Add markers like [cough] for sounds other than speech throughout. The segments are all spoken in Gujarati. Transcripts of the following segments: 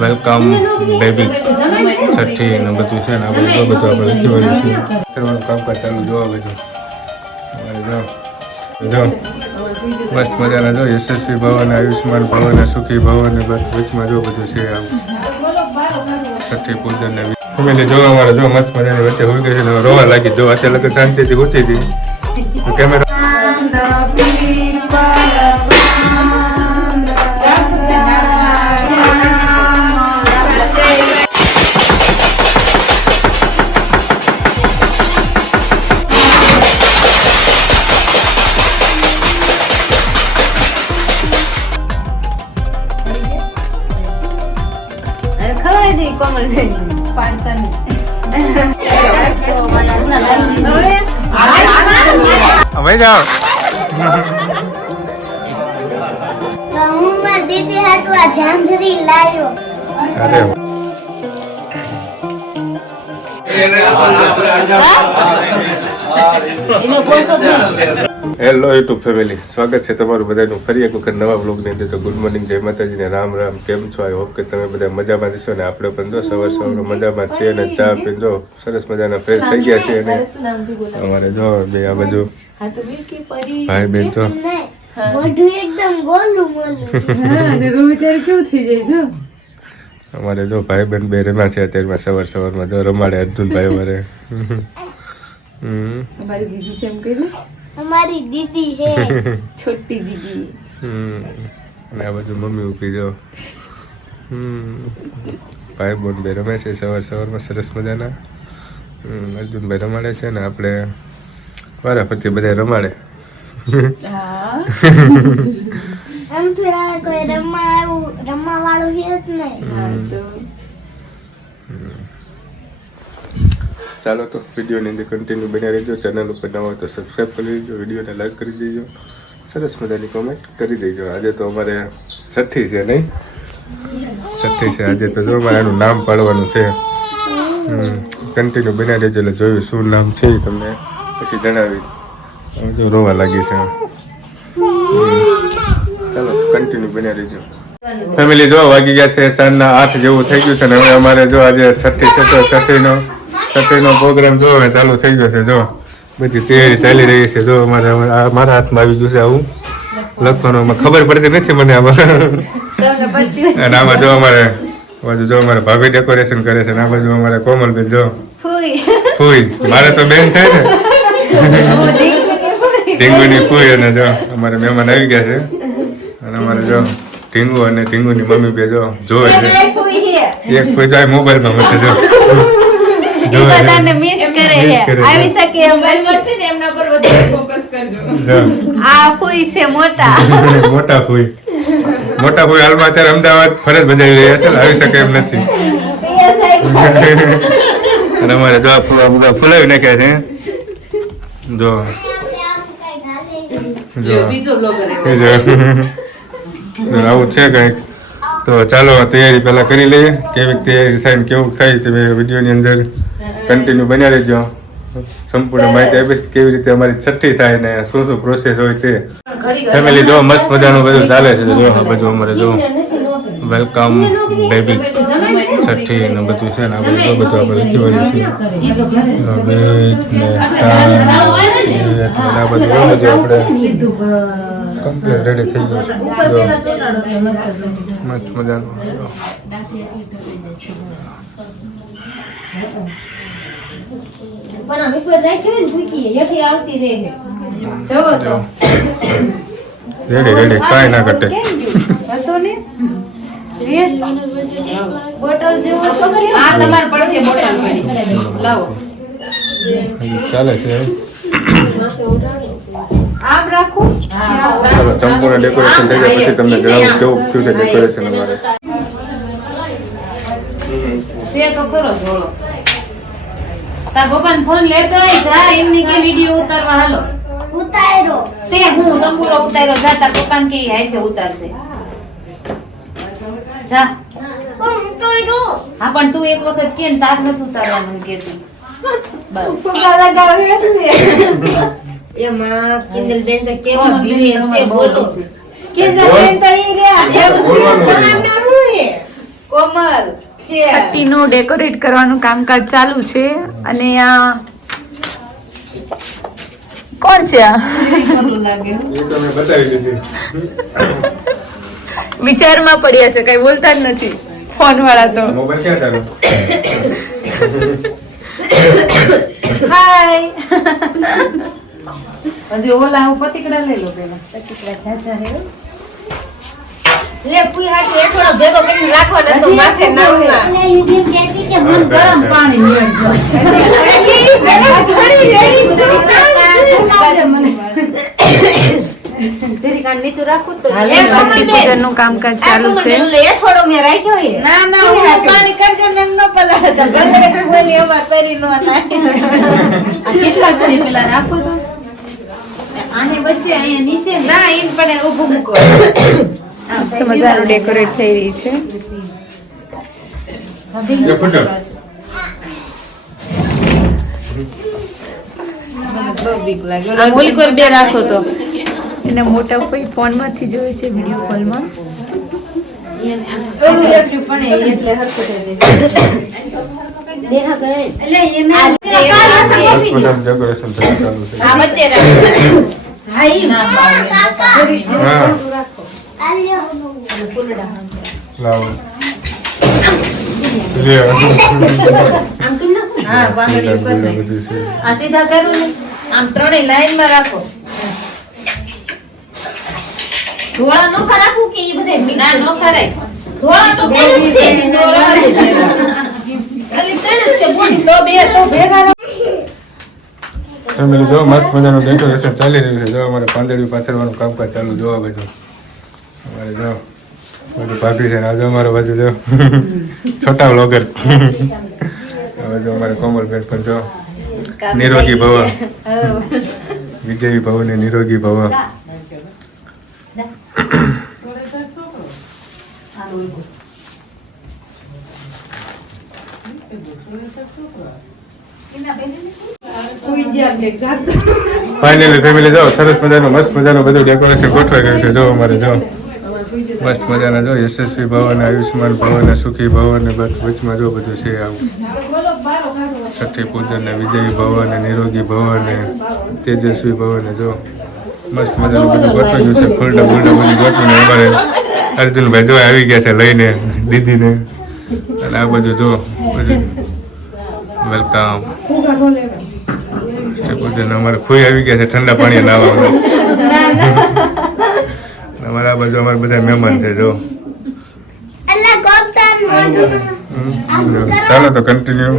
વેલકમ બેબી છઠ્ઠી ને બધું છે ને આ બધું બધું આપણે લખેલું છે. કરવાનું કામકાજ ચાલુ જોવા બધું જો મસ્ત મજાના જો, યશસ્વી ભવન આયુષ્માન ભવન, સુખી ભવન ને બસ વચમાં જો બધું છે આવું છઠ્ઠી પૂજન ને ફેમિલી જોવા અમારે જો, મસ્ત મજાની વચ્ચે હોઈ ગઈ છે રોવા લાગી જો. અત્યારે લગન શાંતિથી ઊંચી હતી. કેમેરા અરે ખવડાવી દઈ કોમલબેન પાડતા હવે જાઓ. હું દીદી હાટુ આ ઝાંઝરી લાવ્યો અરે હેલો યુટ્યુબ ફેમિલી સ્વાગત છે તમારું બધાનું. ફરી એક વખત નવા બ્લોગની અંદર તો ગુડ મોર્નિંગ જય માતાજીને રામ રામ. કેમ છો? આઈ હોપ કે તમે બધા મજામાં જશો ને આપણે પણ જો સવાર સવાર મજામાં છીએ અને ચા પીને જો સરસ મજાના ફ્રેશ થઈ ગયા છીએ અને અમારે જો બે આ બાજુ ભાઈ બેન જો. અમારે જો ભાઈ બેન બે રમ્યા છે અત્યારમાં સવાર સવારમાં. જો રમાડે અર્જુનભાઈ અમારે. અમારી દીદી છે એમ કહી અમારી દીદી હે [laughs] છોટી દીદી. હમ. અને આ બધું મમ્મી ઊભી જો. હમ. ભાઈ બોન બે રમે છે સવાર સવારમાં સરસ મજાના. હમ, અર્જુનભાઈ રમાડે છે ને આપણે વારા ફરતી બધા રમાડે. હા. [laughs] એમ તો કોઈ રમવા વાળું છે નહીં. હા તો. ચાલો તો વિડીયોની અંદર કન્ટિન્યુ બન્યા રહેજો. ચેનલ ઉપર નવા હોય તો સબસ્ક્રાઈબ કરી દેજો. વિડીયોને લાઈક કરી દેજો. સરસ મજાની કોમેન્ટ કરી દેજો. આજે તો અમારે છઠ્ઠી છે નહીં? છઠ્ઠી છે. આજે તો જો અમારે એનું નામ પાડવાનું છે. કન્ટિન્યુ બન્યા રહેજો એટલે જોયું શું નામ છે તમને પછી જણાવી. જો રોવા લાગી છે. ચાલો કન્ટિન્યુ બન્યા રહેજો. ફેમિલી જો વાગી ગયા છે સાંજના આઠ જેવું થઈ ગયું છે ને હવે અમારે જો આજે છઠ્ઠી છે તો છઠ્ઠીનો છઠ્ઠીનો પ્રોગ્રામ જો હવે ચાલુ થઈ ગયો છે જો. બધી તૈયારી ચાલી રહી છે જો. આ મારા હાથમાં આવી ગયું છે આવું. લખવાનું ખબર પડતી નથી મને આમાં. અને આમાં જો અમારે બાજુ જો અમારે ભાભી ડેકોરેશન કરે છે અને આ બાજુ અમારે કોમલબેન જો. ફૂઈ. મારે તો બેન થાય ને. ઢીંગુની ફૂઈ અને જો અમારે મહેમાન આવી ગયા છે. અને અમારે જો ઢીંગુ અને ઢીંગુની મમ્મી બે જો જોવે છે. એક કોઈ જાય મોબાઈલમાં મચે જો. જોવે છે. મિસ કરે છે. આવી શકે એમ છે ને એમના પર વધારે ફોકસ કરજો. જો. આ ફૂઈ છે મોટા. [laughs] મોટા ફૂઈ. મોટા ફૂઈ હાલમાં અત્યારે અમદાવાદ ફરજ બજાવી રહ્યા છે આવી શકે એમ નથી. [laughs] અને અમારે જો ફૂલાવી નાખ્યા છે. જો. જો. બીજો એ આવું છે કંઈક. તો ચાલો તૈયારી પહેલાં કરી લઈએ. કેવી તૈયારી થાય ને કેવું થાય તમે વિડીયોની અંદર. કન્ટિન્યુ બન્યા રહેજો. સંપૂર્ણ માહિતી આપીશ કેવી રીતે અમારી છઠ્ઠી થાય ને શું શું પ્રોસેસ હોય તે. ફેમિલી જો મસ્ત મજાનું બધું ચાલે છે જો બધું અમારે જો. વેલકમ બેબી છઠ્ઠી ને બધું છે ને આ બધું બધું આપણે લખ્યું છે. બેટ ને આ બધું બધું આપણે કમ્પ્લીટ રેડી થઈ ગયું છે. જો. મસ્ત મજાનું. જો. આમ ઉપર રાખ્યો ને ભૂકી હેઠી આવતી રહે જવો તો. રેડી રેડી કાઈ ના કટે હતો ને? બોટલ જેવો? આ તમારે પડખે બોટલ પડી લાવો. ચાલે છે. આમ રાખું. ચાલો ડેકોરેશન થઈ ગયા પછી તમને જણાવું કેવું થયું છે ડેકોરેશન અમારે. કરો થોડો તાર પપ્પાને ફોન લેતો જા એમની કે વીડિયો ઉતારવા હાલો. ઉતાર્યો. તે હું તંબુરો ઉતાર્યો જા તાર પપ્પાને કે હાથે ઉતારશે. જા. હા પણ તું એક વખત કે ને તાર નથી ઉતારવાનું કે તું બસ. ફુગ્ગા લગાવે એટલે એમાં કિંજલ બેન તો વ્યૂ છે બોલો. કિંજલ બેન તો ઈ રહ્યા. કોમલ. છઠ્ઠીનું ડેકોરેટ કરવાનું કામકાજ ચાલુ છે અને આ કોણ છે આ? વિચારમાં પડ્યા છે કઈ બોલતા જ નથી. ફોન વાળા તો હાય હજી ઓલા હું પતિકડા લઈ લો પેલા. લે પુઈ હાથે એઠોડો ભેગો કરીને રાખો ને તો માથે નાવમાં એટલે ઈ બેન કહેતી કે મન ગરમ પાણી મેળજો નીચું રાખું તો એ છઠ્ઠી કમલબેન, પૂજનનું કામકાજ ચાલુ છે. કમલબેન, એઠોડો મેં રાખ્યો છે. ના ના હું પાણી કરજો ને એમ ન પલાળતા ભલે કોઈ અમાર કરી નો નાય આ કેટલા છે પેલા રાખો તો. આને વચ્ચે અહીંયા નીચે ના ઈન પણ ઊભું મૂકો. મસ્ત મજાનું ડેકોરેટ થઈ રહી છે. કોર બે રાખો તો. એને મોટા ભાઈ ફોનમાંથી જોયે છે વીડિયો કોલમાં ડેકોરેશન ચાલુ છે. આમ ત્રણેય જો મસ્ત મજાનું ડેકોરેશન ચાલી રહ્યું છે. જો અમારે પાંદડી પાથરવાનું કામકાજ ચાલુ જોવા બધું. અમારે જો બધું ભાભી છે ને આજે અમારે બાજુ જો. છોટા વ્લોગર હવે જો અમારે કોમલબેન પણ જો નિરોગી ભવ. વિજયી ભવ ને નિરોગી ભવ. ફાઇનલી ફેમિલી જાઓ. સરસ મજાનું મસ્ત મજાનું બધું ડેકોરેશન ગોઠવાઈ ગયું છે. જો અમારે જો. મસ્ત મજાના જો યશસ્વી ભવન આયુષ્માન ભવન, સુખી ભવન ને બસ વચમાં જો બધું છે આવું છઠ્ઠી પૂજન ને વિજયી ભવન ને નિરોગી ભવન તેજસ્વી ભવન જો. મસ્ત મજાનું બધું ગોઠવાયું છે. ફૂલડા ફૂલડા બધું ગોઠવીને અમારે અર્જુનભાઈ જો આવી ગયા છે લઈને, દીદીને. અને આ બધું જો, બધું વેલકમ. અમારે ખુઈ આવી ગયા છે ઠંડા પાણી નાવા અમારા આ બાજુ અમારે બધા મહેમાન છે જો. હમ. ચાલો તો કન્ટિન્યુ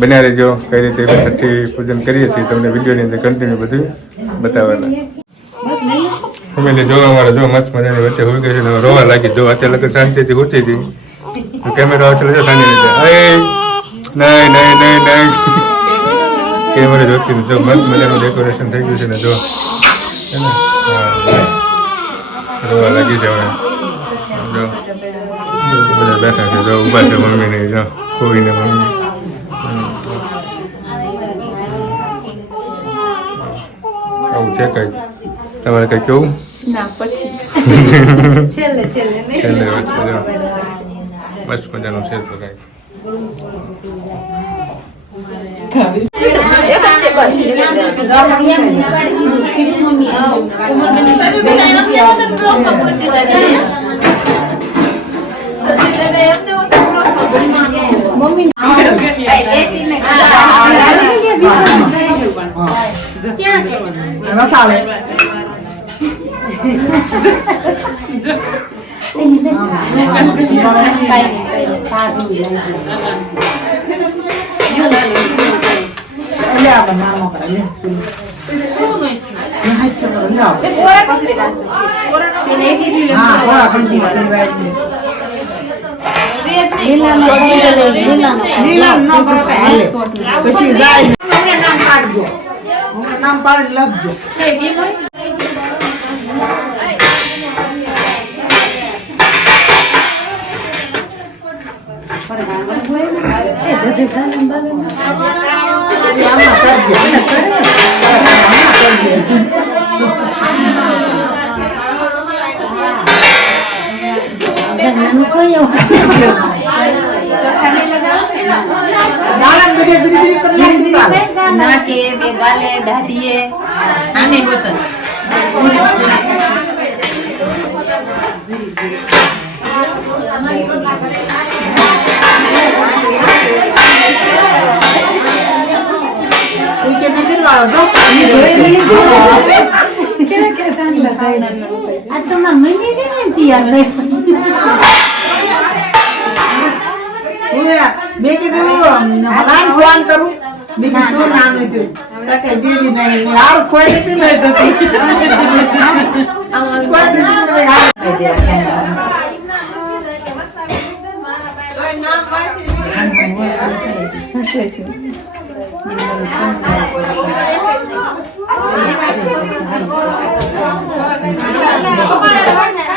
બન્યા રહેજો. કઈ રીતે છઠ્ઠી પૂજન કરીએ છીએ તમને વિડીયોની અંદર કન્ટિન્યુ બધું બતાવવાના. ફેમિલી જો અમારે જો મસ્ત મજાની વચ્ચે હોઈ ગઈ છે રોવા લાગી જો. અત્યારે લગન શાંતિથી ઊંચી હતી. તો કેમેરા છે શાંતિ નહીં નહીં નહીં નહીં. [laughs] કેમેરા જોતી જો મસ્ત મજાનું ડેકોરેશન થઈ ગયું છે ને જો. હે ને હા રોવા લાગી જવાય જો. બધા બેઠા છે જો ઊભા છે મમ્મી ને જો કોઈને મમ્મી. આવું છે કઈ? તમારે કઈ કેવું? [laughs] ના પછી છેલ્લે છેલ્લે ને છેલ્લે વચ્ચે જો મસ્ત મજાનું છે તો કઈ એ વખતે બસ મમ્મી આવો. તમે બધા એમને ઓલા બ્લોકમાં પૂરી દીધા ને સજીને એમને ઓલા બ્લોકમાં પૂરી દીધા. એ તીને એ કોરા પકડી રાખજો પેલા એક એટલી નાનું કોઈ એવું નાકે બે ગાલે દાઢીએ. આને હોતન બે કે કીધું હલાન ફોન કરું. કીધું શું નામ લીધું તો કે દીદી નહીં હારું ખોઈ દીધી ને તો કે. [laughs] ખોઈ દીધી તો મેં હારું. હસે છે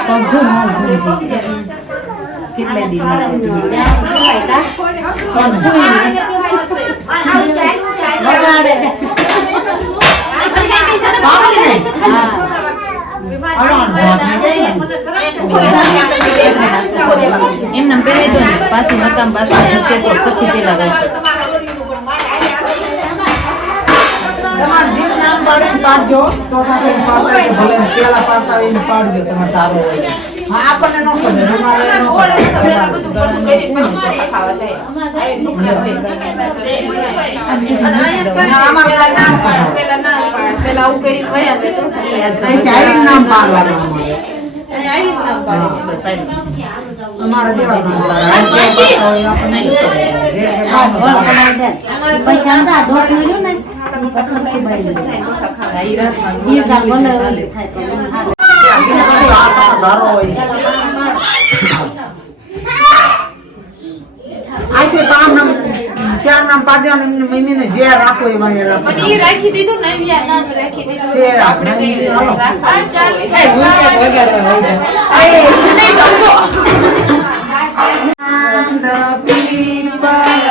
પગ જો મોર ઘડી થઈ ગયા કેટલા દી એમને પહેરે તો પાછી મકામ પાછું તો સખી પેલા રહેશે તમારું જીવ નામ પાડે પાડજો તો ભલે પેલા પાડતા પાડજો તમારે તારો હોય આપણને ન ખબર અમારે ન ખબર. ના, અમારે પેલા નામ. અહીં શાયરી નામ અમારે. બસ આવી અમારે દેવા નામ પાડવાનું. આ જે પાડતા હોય આપણને જે જે નામ પાડવાનું. આ તમારો ધારો હોય આથી પાંચ નામ ચાર નામ પાંચ એમને મહિને જે રાખો એમાં એ રાખો. મને ઈ રાખી દીધું ને એમ નામ રાખી દીધું છે આપણે કઈ નહીં તા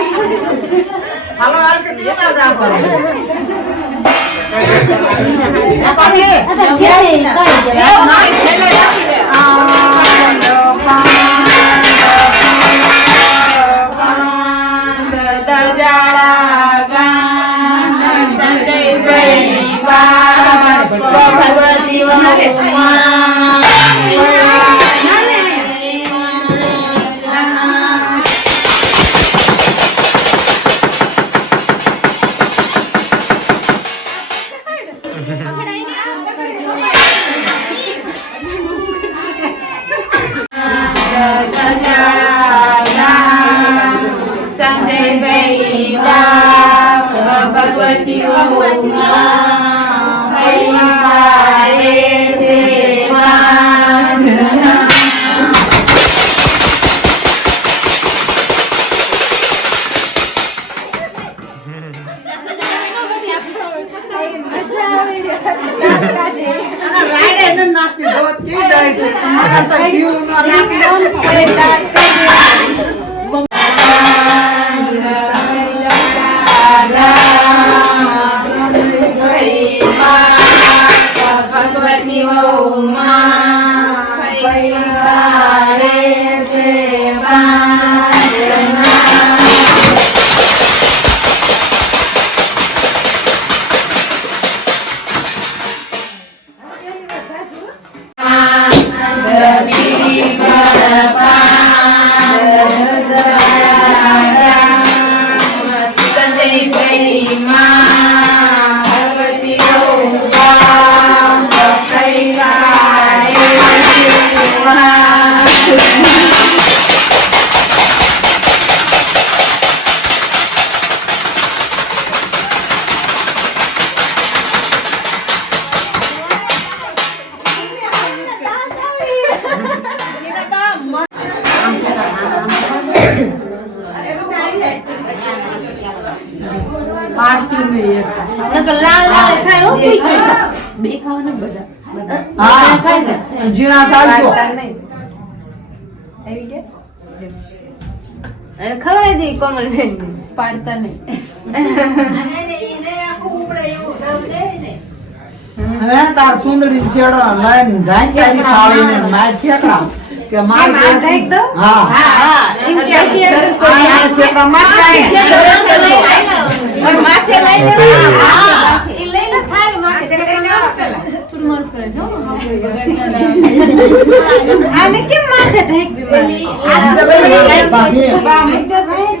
ની ન હાલો હાલ કે તે નામ રાખો આ. દઈ કોમલબેન પાડતા નહીં હે તાર સુંદરી છેડો લઈને ઢાંકી માર ઠેકડા કે માર ઢાંકી દો હા હા એમ કે છે સરસ આ યાર ઠેકડા માર કાંઈ. માથે લઈ એ હા એ લઈને થાળી માથે થોડું મસ્ત કરજો આને કેમ માથે ઢાંકી પેલી બાકી. બા મૂકી દો ભાઈ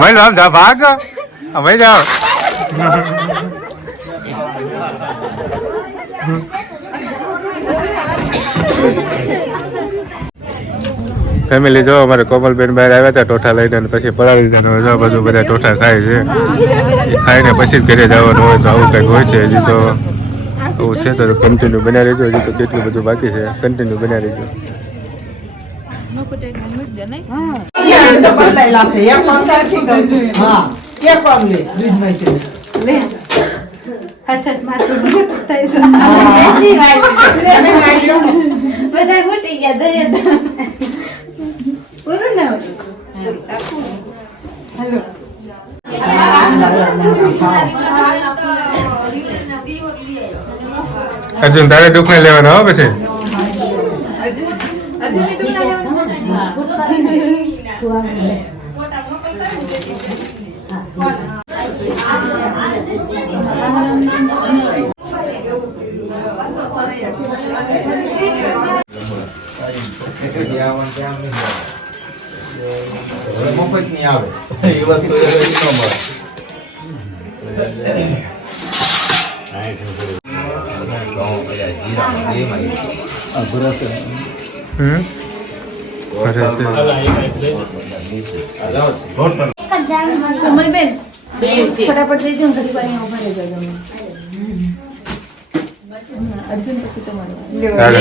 મેં આમ જા, ભાગ. અમે જાઓ. ફેમિલી જો, અમારે કોમલબેન બહાર આવ્યા હતા, ટોઠા લઈને અને પછી પડાવી દીધા. જો બધું બધા ટોઠા ખાય છે. ખાઈને પછી જ ઘરે જવાનું હોય તો આવું કંઈક હોય છે. હજી તો એવું છે, તો કન્ટિન્યુ બનાવી લેજો હજી તો કેટલું બધું બાકી છે. કન્ટિન્યુ બનાવી રહેજો યાર, તો બદલાઈ લાગે. એક કામ તારે ઠીક હતું. હા એક કામ લે દૂધમાં છે બધા મોટી ગયા દયા પૂરું ના અર્જુન તારે દુઃખ ને લેવાના. પછી મફતની આવે એ વસ્તુ ન મળે છે કોમલબેન ફટાફટ જઈ જાઓ ઘડી વાર ઊભા રહેજો તમે. ચાલે.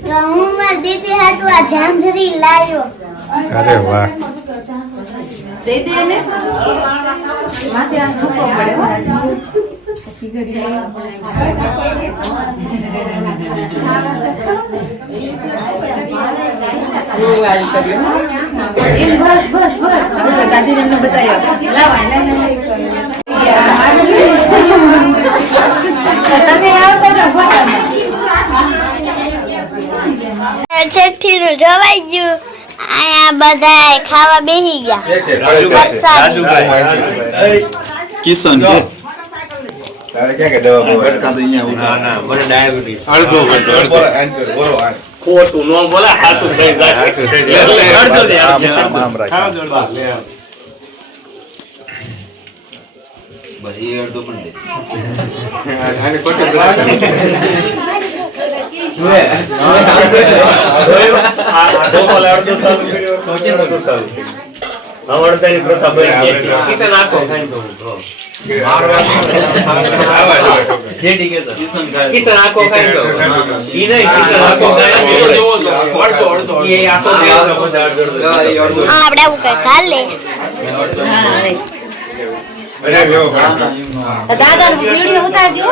તો હું મારી દીદી હાટુ આ ઝાંઝરી લાવ્યો અરે વાહ. દે દે ને માથે આ પડે બસ બસ બસ ગાંધીને એમને બતાવ્યો લાવા તમે આવતા છઠ્ઠી નું જવાઈ ગયું આયા બધા ખાવા બેસી ગયા વરસાદ કિશન ખોટું નો બોલા હાથું થઈ જાય. પ્રથા આપણે આવું કઈ ચાલે દાદા વીડિયો ઉતારજો.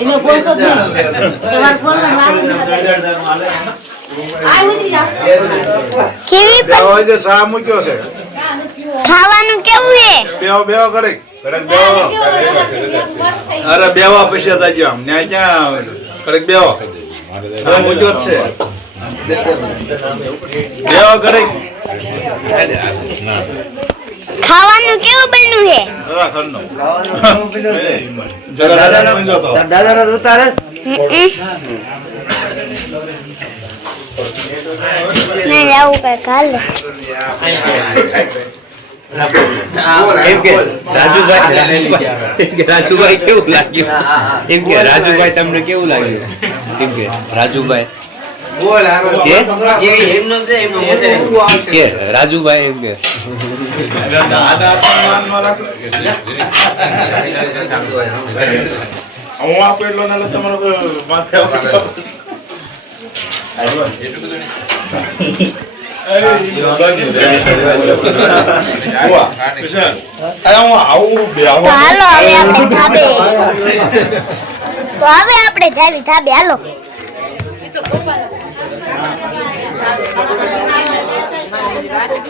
એમાં ફોનસો જ નહીં. તમારા ઉતરી જાઓ કેવી બેહો શા મૂક્યો છે? ખાવાનું કેવું છે? બેહો બેહો કરે કડક બેહો. અરે બેવા પૈસા દાજો ગયો આમ. ન્યા ક્યાં કડક બેહો. હા મૂક્યો જ છે. બેહો કરે ખાવાનું કેવું બન્યું છે? દાદા હમ. નહીં આવું કઈ હાલે એમ કે રાજુભાઈ રાજુભાઈ કેવું લાગ્યું? એમ કે રાજુભાઈ તમને કેવું લાગ્યું? એમ કે રાજુભાઈ? કે? રાજુભાઈ એમ કે. હું આપું એટલો તમારો માથે આવું બે તો હાલો હવે આપણે ધાબે. તો હવે આપણે જાવી થાબે હાલો.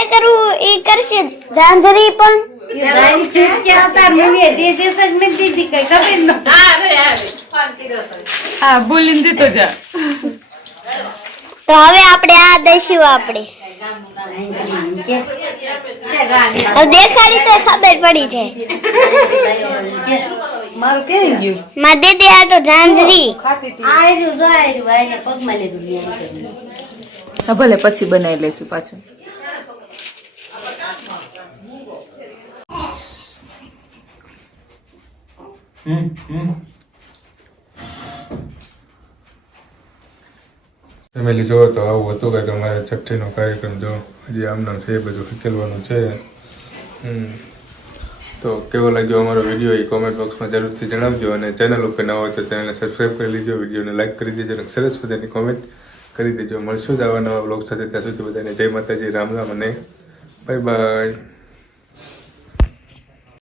એ કરું એ કરશે. ઝાંઝરી પણ. તો હવે આપણે આ દઈશું આપણે. દેખાડી તો ખબર પડી જાય. મારું કેવું ગયું? માં દીદી આ તો ઝાંઝરી. હા ભલે પછી બનાવી લઈશું પાછું. ફેમિલી જોવો તો આવું હતું કે અમારે છઠ્ઠીનો કાર્યક્રમ જો હજી આમનો છે એ બધું શીખેલવાનું છે. હમ. તો કેવો લાગ્યો અમારો વીડિયો એ કોમેન્ટ બોક્સમાં જરૂરથી જણાવજો અને ચેનલ ઉપર ન હોય તો ચેનલને સબસ્ક્રાઈબ કરી લેજો વિડીયોને લાઈક કરી દેજો અને સરસ મજાની કોમેન્ટ કરી દેજો. મળશું જ આવા નવા બ્લોગ સાથે. ત્યાં સુધી બધાને જય માતાજી, રામ રામ અને બાય બાય